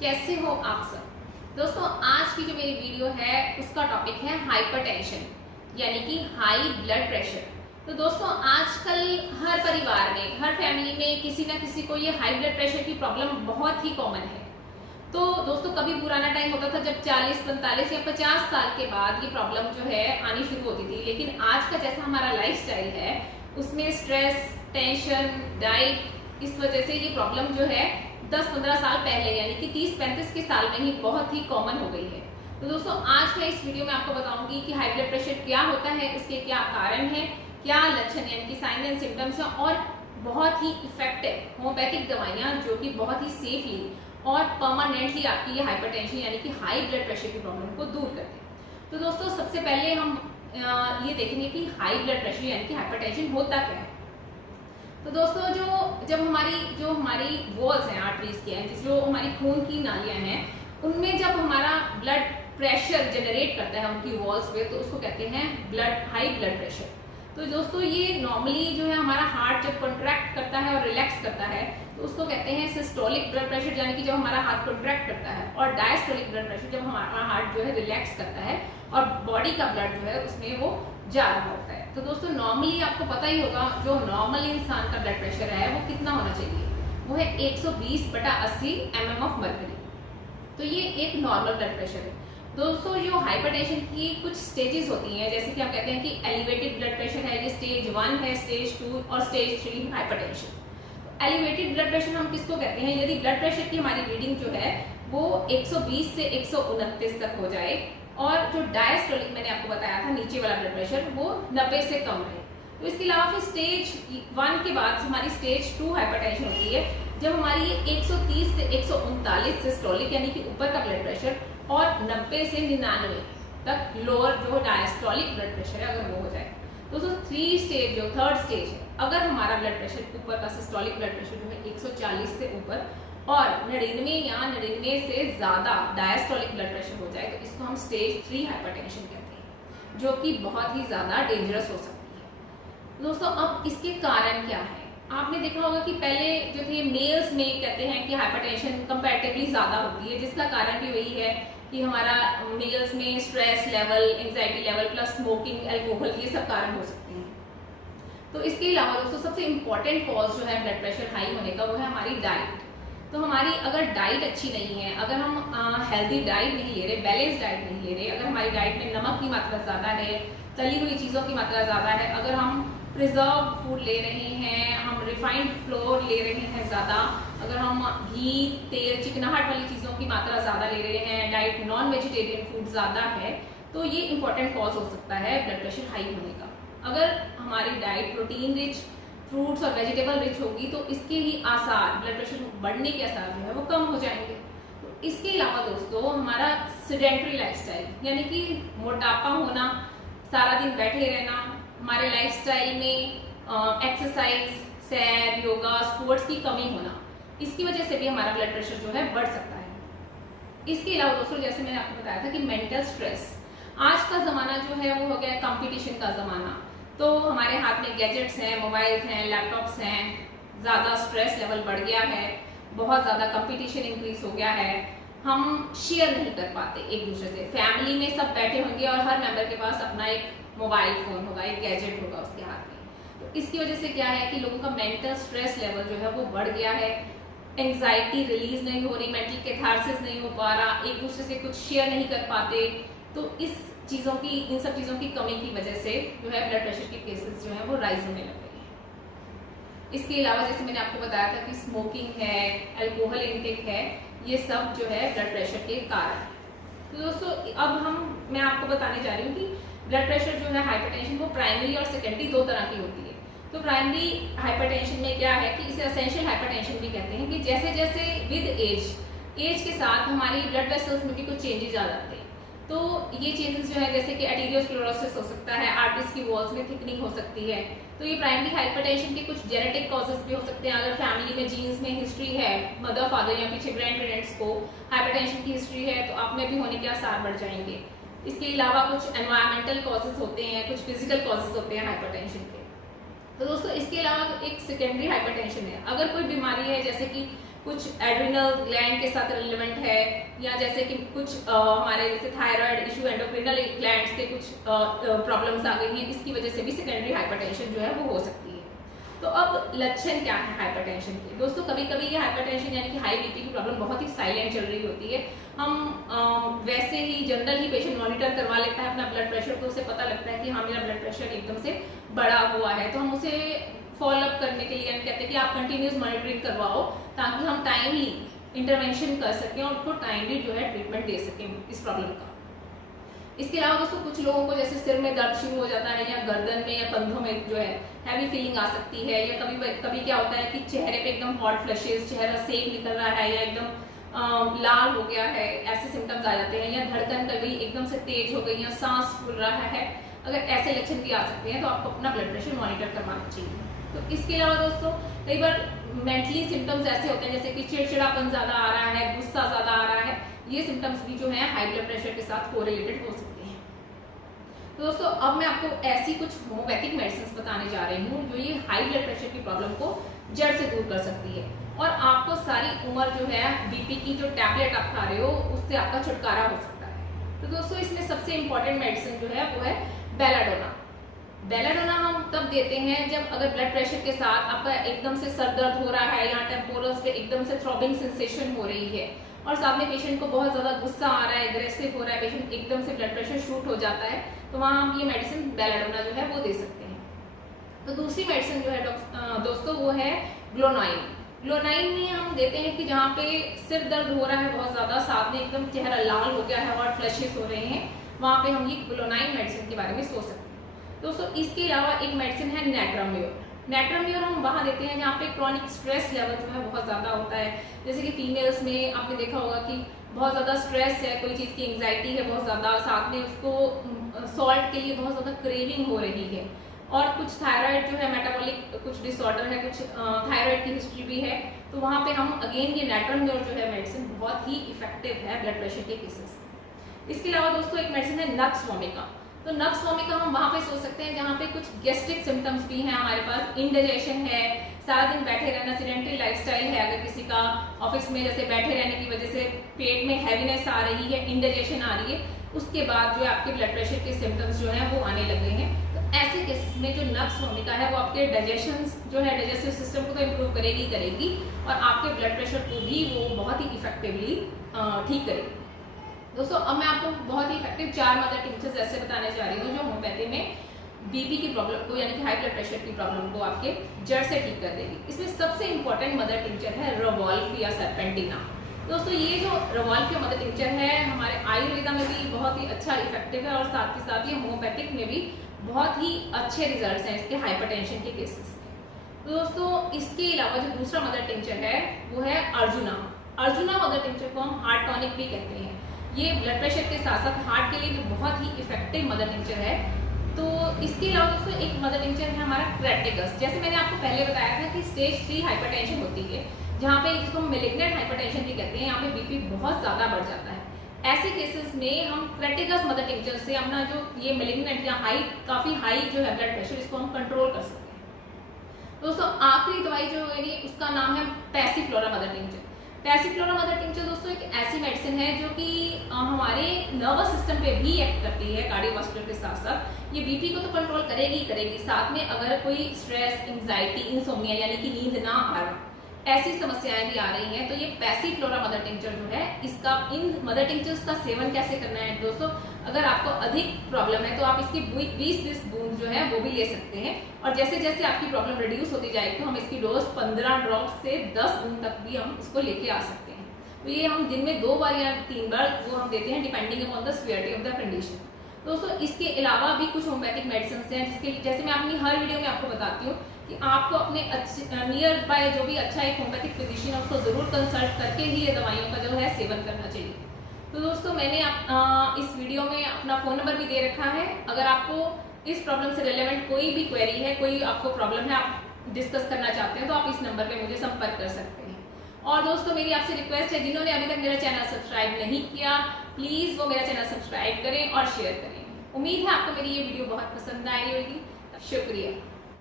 कैसे हो आप सब दोस्तों। आज की जो मेरी वीडियो है उसका टॉपिक है हाइपरटेंशन यानी कि हाई ब्लड प्रेशर। तो दोस्तों आजकल हर परिवार में, हर फैमिली में किसी ना किसी को ये हाई ब्लड प्रेशर की प्रॉब्लम बहुत ही कॉमन है। तो दोस्तों कभी पुराना टाइम होता था जब 40, 45 या 50 साल के बाद ये प्रॉब्लम जो है आनी शुरू होती थी, लेकिन आज का जैसा हमारा लाइफस्टाइल है उसमें स्ट्रेस, टेंशन, डाइट, इस वजह से ये प्रॉब्लम जो है 10-15 साल पहले यानी कि 30-35 के साल में ही बहुत ही कॉमन हो गई है। तो दोस्तों आज मैं इस वीडियो में आपको बताऊंगी कि हाई ब्लड प्रेशर क्या होता है, उसके क्या कारण है, क्या लक्षण यानी कि साइन एंड सिम्टम्स हैं, और बहुत ही इफेक्टिव होम्योपैथिक दवाइयाँ जो कि बहुत ही सेफली और परमानेंटली आपकी ये हाइपरटेंशन यानी कि हाई ब्लड प्रेशर की प्रॉब्लम को दूर करते हैं। तो दोस्तों सबसे पहले हम ये देखेंगे कि हाई ब्लड प्रेशर यानी कि हाइपरटेंशन होता क्या है। तो दोस्तों जब हमारी वॉल्स हैं, आर्टरीज की हैं, जो हमारी खून की नालियां हैं, उनमें जब हमारा ब्लड प्रेशर जनरेट करता है उनकी वॉल्स पे, तो उसको कहते हैं हाई ब्लड प्रेशर। तो दोस्तों ये नॉर्मली जो है हमारा हार्ट जब कॉन्ट्रैक्ट करता है और रिलैक्स करता है तो उसको कहते हैं सिस्टोलिक ब्लड प्रेशर, यानी कि जब हमारा हार्ट कॉन्ट्रैक्ट करता है, और डायस्टोलिक ब्लड प्रेशर जब हमारा हार्ट जो है रिलैक्स करता है और बॉडी का ब्लड जो है उसमें वो जा रहा होता है। तो दोस्तों नॉर्मली आपको पता ही होगा जो नॉर्मल इंसान का ब्लड प्रेशर है वो कितना होना चाहिए, वो है 120/80 mm ऑफ मर्करी। तो ये एक नॉर्मल ब्लड प्रेशर है। दोस्तों जो हाइपरटेंशन की कुछ स्टेजेस होती हैं, जैसे कि हम कहते हैं कि एलिवेटेड ब्लड प्रेशर है, ये स्टेज 1 है, स्टेज 2 और stage 3 hypertension. Elevated blood pressure हम किसको कहते हैं, यदि ब्लड प्रेशर की हमारी रीडिंग जो है वो 120 से 129 तक हो जाए, और जो डायस्टोलिक मैंने आपको बताया था नीचे वाला ब्लड प्रेशर वो 90 से कम रहे। तो इसके अलावा फिर स्टेज 1 के बाद हमारी स्टेज 2 हाइपरटेंशन होती है, जब हमारी 130 से 139 सिस्टोलिक यानी कि ऊपर का ब्लड प्रेशर और 90 से 99 तक लोअर जो डायस्टोलिक ब्लड प्रेशर है अगर वो हो जाए। तो 3 स्टेज जो थर्ड स्टेज है, अगर हमारा ब्लड प्रेशर ऊपर का सिस्टोलिक ब्लड प्रेशर जो है 140 से ऊपर और 99 या 99 से ज्यादा डायस्टोलिक ब्लड प्रेशर हो जाए, तो इसको हम स्टेज 3 हाइपरटेंशन कहते हैं, जो कि बहुत ही ज्यादा डेंजरस हो सकती है। दोस्तों अब इसके कारण क्या है, आपने देखा होगा कि पहले जो थे मेल्स में कहते हैं कि हाइपरटेंशन कंपैरेटिवली ज्यादा होती है, जिसका कारण भी वही है कि हमारा मेल्स में stress level, anxiety level plus smoking, alcohol, ये सब कारण हो सकते हैं। तो इसके अलावा दोस्तों सबसे इंपॉर्टेंट कॉज जो है ब्लड प्रेशर हाई होने का वो है हमारी डाइट। तो हमारी अगर डाइट अच्छी नहीं है, अगर हम हेल्दी डाइट नहीं ले रहे, बैलेंस डाइट नहीं ले रहे, अगर हमारी डाइट में नमक की मात्रा ज़्यादा है, तली हुई चीज़ों की मात्रा ज़्यादा है, अगर हम प्रिजर्व फूड ले रहे हैं, हम रिफाइंड फ्लोर ले रहे हैं ज़्यादा, अगर हम घी, तेल, चिकनाहट वाली चीज़ों की मात्रा ज़्यादा ले रहे हैं, डाइट नॉन वेजिटेरियन फूड ज़्यादा है, तो ये इंपॉर्टेंट कॉज हो सकता है ब्लड प्रेशर हाई होने का। अगर हमारी डाइट प्रोटीन रिच, फ्रूट्स और वेजिटेबल रिच होगी तो इसके ही आसार, ब्लड प्रेशर बढ़ने के आसार जो है वो कम हो जाएंगे। तो इसके अलावा दोस्तों हमारा सेडेंटरी लाइफस्टाइल यानी कि मोटापा होना, सारा दिन बैठे रहना, हमारे लाइफस्टाइल में एक्सरसाइज, सैर, योगा, स्पोर्ट्स की कमी होना, इसकी वजह से भी हमारा ब्लड प्रेशर जो है बढ़ सकता है। इसके अलावा दोस्तों जैसे मैंने आपको बताया था कि मेंटल स्ट्रेस, आज का जमाना जो है वो हो गया कंपटीशन का जमाना। तो हमारे हाथ में गैजेट्स हैं, मोबाइल्स हैं, लैपटॉप्स हैं, ज़्यादा स्ट्रेस लेवल बढ़ गया है, बहुत ज़्यादा कंपटीशन इंक्रीज हो गया है, हम शेयर नहीं कर पाते एक दूसरे से। फैमिली में सब बैठे होंगे और हर मेंबर के पास अपना एक मोबाइल फ़ोन होगा, एक गैजेट होगा उसके हाथ में। तो इसकी वजह से क्या है कि लोगों का मेंटल स्ट्रेस लेवल जो है वो बढ़ गया है, एंग्जाइटी रिलीज नहीं हो रही, मेंटल कैथारसिस नहीं हो पा रहा, एक दूसरे से कुछ शेयर नहीं कर पाते। तो इन सब चीज़ों की कमी की वजह से जो है ब्लड प्रेशर के केसेस जो है वो राइज होने लग गए हैं। इसके अलावा जैसे मैंने आपको बताया था कि स्मोकिंग है, अल्कोहल इंटेक है, ये सब जो है ब्लड प्रेशर के कारण है। तो दोस्तों अब मैं आपको बताने जा रही हूँ कि ब्लड प्रेशर जो है हाइपरटेंशन वो प्राइमरी और सेकेंडरी दो तरह की होती है। तो प्राइमरी हाइपरटेंशन में क्या है कि इसे एसेंशियल हाइपरटेंशन भी कहते हैं, कि जैसे जैसे विद एज के साथ हमारी ब्लड वेसल्स में भी कुछ चेंजेस आ जाते हैं। तो ये चेंजेस जो है जैसे कि एटीरियोस्क्लेरोसिस हो सकता है, आर्टरीज की वॉल्स में थिकनिंग हो सकती है। तो ये प्राइमरी हाइपरटेंशन के कुछ जेनेटिक कॉजेस भी हो सकते हैं। अगर फैमिली में जीन्स में हिस्ट्री है, मदर फादर या पीछे ग्रैंड पेरेंट्स को हाइपरटेंशन की हिस्ट्री है, तो आप में भी होने के आसार बढ़ जाएंगे। इसके अलावा कुछ एनवायरमेंटल कॉजेस होते हैं, कुछ फिजिकल कॉजेस होते हैं हाइपरटेंशन के। तो दोस्तों इसके अलावा एक सेकेंडरी हाइपरटेंशन है। अगर कोई बीमारी है जैसे कि कुछ एड्रिनल ग्लैंड के साथ रिलेवेंट है, या जैसे कि कुछ हमारे जैसे थायराइड इशू, एंडोक्रिनल ग्लैंड्स के कुछ प्रॉब्लम्स आ गई हैं, इसकी वजह से भी सेकेंडरी हाइपरटेंशन जो है वो हो सकती है। तो अब लक्षण क्या है हाइपरटेंशन के? दोस्तों कभी कभी ये हाइपरटेंशन यानी कि हाई बीपी की प्रॉब्लम बहुत ही साइलेंट चल रही होती है। हम वैसे ही जनरल ही पेशेंट मॉनिटर करवा लेता है अपना ब्लड प्रेशर, तो उसे पता लगता है कि हाँ मेरा ब्लड प्रेशर एकदम से बढ़ा हुआ है, तो हम उसे फॉलोअप करने के लिए कहते हैं कि आप कंटिन्यूस मॉनिटरिंग करवाओ, ताकि हम टाइमली इंटरवेंशन कर सकें और उसको टाइमली जो है ट्रीटमेंट दे सकें इस प्रॉब्लम का। इसके अलावा दोस्तों कुछ लोगों को जैसे सिर में दर्द शुरू हो जाता है, या गर्दन में या कंधों में जो है हैवी फीलिंग आ सकती है, या कभी कभी क्या होता है कि चेहरे पे एकदम हॉट फ्लैशेस, चेहरा सेक निकल रहा है या एकदम लाल हो गया है, ऐसे सिम्टम्स आ जाते हैं, या धड़कन कभी एकदम से तेज हो गई या सांस फूल रहा है, अगर ऐसे लक्षण भी आ सकते हैं तो आपको अपना ब्लड प्रेशर मॉनिटर करवाना चाहिए। तो इसके अलावा दोस्तों कई बार मेंटली सिम्टम्स ऐसे होते हैं जैसे कि चिड़चिड़ापन ज्यादा आ रहा है, गुस्सा ज्यादा आ रहा है, ये सिम्टम्स भी जो है हाई ब्लड प्रेशर के साथ कोरिलेटेड हो सकते हैं। तो दोस्तों अब मैं आपको ऐसी कुछ होम्योपैथिक मेडिसिन बताने जा रही हूँ जो ये हाई ब्लड प्रेशर की प्रॉब्लम को जड़ से दूर कर सकती है, और आपको सारी उम्र जो है बीपी की जो टैबलेट आप खा रहे हो उससे आपका छुटकारा हो सकता है। तो दोस्तों इसमें सबसे इंपॉर्टेंट मेडिसिन जो है वो है बेलाडोना। बेलाडोना हम तब देते हैं जब अगर ब्लड प्रेशर के साथ आपका एकदम से सर दर्द हो रहा है, यहाँ टेम्पोरल्स पे एकदम से थ्रॉबिंग सेंसेशन हो रही है, और सामने पेशेंट को बहुत ज्यादा गुस्सा आ रहा है, एग्रेसिव हो रहा है, पेशेंट एकदम से ब्लड प्रेशर शूट हो जाता है, तो वहाँ हम ये मेडिसिन बेलाडोना जो है वो दे सकते हैं। तो दूसरी मेडिसिन जो है दोस्तों वो है ग्लोनाइन। ग्लोनाइन में हम देते हैं कि जहाँ पे सिर दर्द हो रहा है बहुत ज्यादा, साथ में एकदम चेहरा लाल हो गया है और फ्लैशेस हो रहे हैं, वहाँ पे हम ये ग्लोनाइन मेडिसिन के बारे में सोच सकते हैं। दोस्तों इसके अलावा एक मेडिसिन है नेट्राम्योर। नेट्राम्योर हम वहाँ देते हैं जहाँ पे क्रॉनिक स्ट्रेस लेवल जो है बहुत ज़्यादा होता है, जैसे कि फीमेल्स में आपने देखा होगा कि बहुत ज़्यादा स्ट्रेस है, कोई चीज़ की एंग्जाइटी है बहुत ज़्यादा, साथ में उसको सॉल्ट के लिए बहुत ज़्यादा क्रेविंग हो रही है, और कुछ थायराइड जो है मेटाबॉलिक कुछ डिसऑर्डर है, कुछ थायराइड की हिस्ट्री भी है, तो वहाँ पे हम अगेन ये नेट्राम्योर जो है मेडिसिन बहुत ही इफेक्टिव है ब्लड प्रेशर के केसेस। इसके अलावा दोस्तों एक मेडिसिन है नक्स वोमिका। तो नक्स वोमिका हम वहाँ पे सोच सकते हैं जहाँ पे कुछ गैस्ट्रिक सिम्टम्स भी हैं हमारे पास, इंडाइजेशन है, सारा दिन बैठे रहना, सीडेंटरी लाइफस्टाइल है, अगर किसी का ऑफिस में जैसे बैठे रहने की वजह से पेट में हैवीनेस आ रही है, इंडाइजेशन आ रही है, उसके बाद जो आपके ब्लड प्रेशर के सिम्टम्स जो हैं वो आने लग गए हैं, तो ऐसे केसेस में जो नक्स वोमिका है वो आपके डाइजेशन जो है, डाइजेस्टिव सिस्टम को तो इम्प्रूव करेगी और आपके ब्लड प्रेशर को भी वो बहुत ही इफेक्टिवली ठीक करेगी। दोस्तों अब मैं आपको बहुत ही इफेक्टिव 4 मदर टिंचर्स ऐसे बताने जा रही हूँ जो होम्योपैथी में बीपी की प्रॉब्लम को यानी कि हाई ब्लड प्रेशर की प्रॉब्लम को आपके जड़ से ठीक कर देगी। इसमें सबसे इंपॉर्टेंट मदर टिंचर है रवॉल्फ या सर्पेंटिना। दोस्तों ये जो रवॉल्फ या मदर टिंचर है हमारे आयुर्वेदा में भी बहुत ही अच्छा इफेक्टिव है, और साथ ही साथ ये होम्योपैथिक में भी बहुत ही अच्छे रिजल्ट हैं इसके हाइपरटेंशन के केसेस में। तो दोस्तों इसके अलावा जो दूसरा मदर टिंचर है वो है अर्जुना। अर्जुना मदर टिंचर को हम हार्ट टॉनिक भी कहते हैं। ये ब्लड प्रेशर के साथ साथ हार्ट के लिए भी बहुत ही इफेक्टिव मदर टिंचर है। तो इसके अलावा दोस्तों एक मदर टिंचर है हमारा क्रेटिकस। जैसे मैंने आपको पहले बताया था कि स्टेज 3 हाइपरटेंशन होती है, जहाँ पे जिसको हम मेलिग्नेंट हाइपरटेंशन भी कहते हैं, यहाँ पे बीपी बहुत ज्यादा बढ़ जाता है। ऐसे केसेस में हम क्रेटिकस मदर टिंचर से अपना जो ये मेलिग्नेंट या काफी हाई जो है ब्लड प्रेशर, इसको हम कंट्रोल कर सकते हैं। दोस्तों आखिरी दवाई जो है उसका नाम है Passiflora mother tincture. Passiflora mother tincture दोस्तों एक ऐसी मेडिसिन है जो कि हमारे नर्वस सिस्टम पे भी एक्ट करती है कार्डियोवास्कुलर के साथ साथ। ये बीपी को तो कंट्रोल करेगी, साथ में अगर कोई स्ट्रेस, एंजाइटी, इंसोम्निया यानी कि नींद ना आ रहा, ऐसी समस्याएं भी आ रही हैं, तो ये पैसिफ्लोरा मदर टिंचर जो है इसका, इन मदर टिंचर्स का सेवन कैसे करना है दोस्तों, अगर आपको अधिक प्रॉब्लम है तो आप इसकी 20-20 बूंद जो है वो भी ले सकते हैं, और जैसे जैसे आपकी प्रॉब्लम रिड्यूस होती जाएगी तो हम इसकी डोज 15 ड्रॉप से 10 बूंद तक भी हम इसको लेके आ सकते हैं। तो ये हम दिन में 2 बार या 3 बार वो हम देते हैं depending upon the severity of the condition. दोस्तों इसके अलावा भी कुछ होम्योपैथिक मेडिसिन हैं जिसके जैसे मैं अपनी हर वीडियो में आपको बताती हूँ कि आपको अपने नियर बाय जो भी अच्छा एक होम्योपैथिक फिजिशियन है उसको जरूर कंसल्ट करके ही ये दवाइयों का जो है सेवन करना चाहिए। तो दोस्तों मैंने इस वीडियो में अपना फ़ोन नंबर भी दे रखा है, अगर आपको इस प्रॉब्लम से रिलेवेंट कोई भी क्वेरी है, कोई आपको प्रॉब्लम है, आप डिस्कस करना चाहते हैं तो आप इस नंबर पे मुझे संपर्क कर सकते हैं। और दोस्तों मेरी आपसे रिक्वेस्ट है, जिन्होंने अभी तक मेरा चैनल सब्सक्राइब नहीं किया प्लीज़ वो मेरा चैनल सब्सक्राइब करें और शेयर करें। उम्मीद है आपको मेरी ये वीडियो बहुत पसंद आई होगी। शुक्रिया।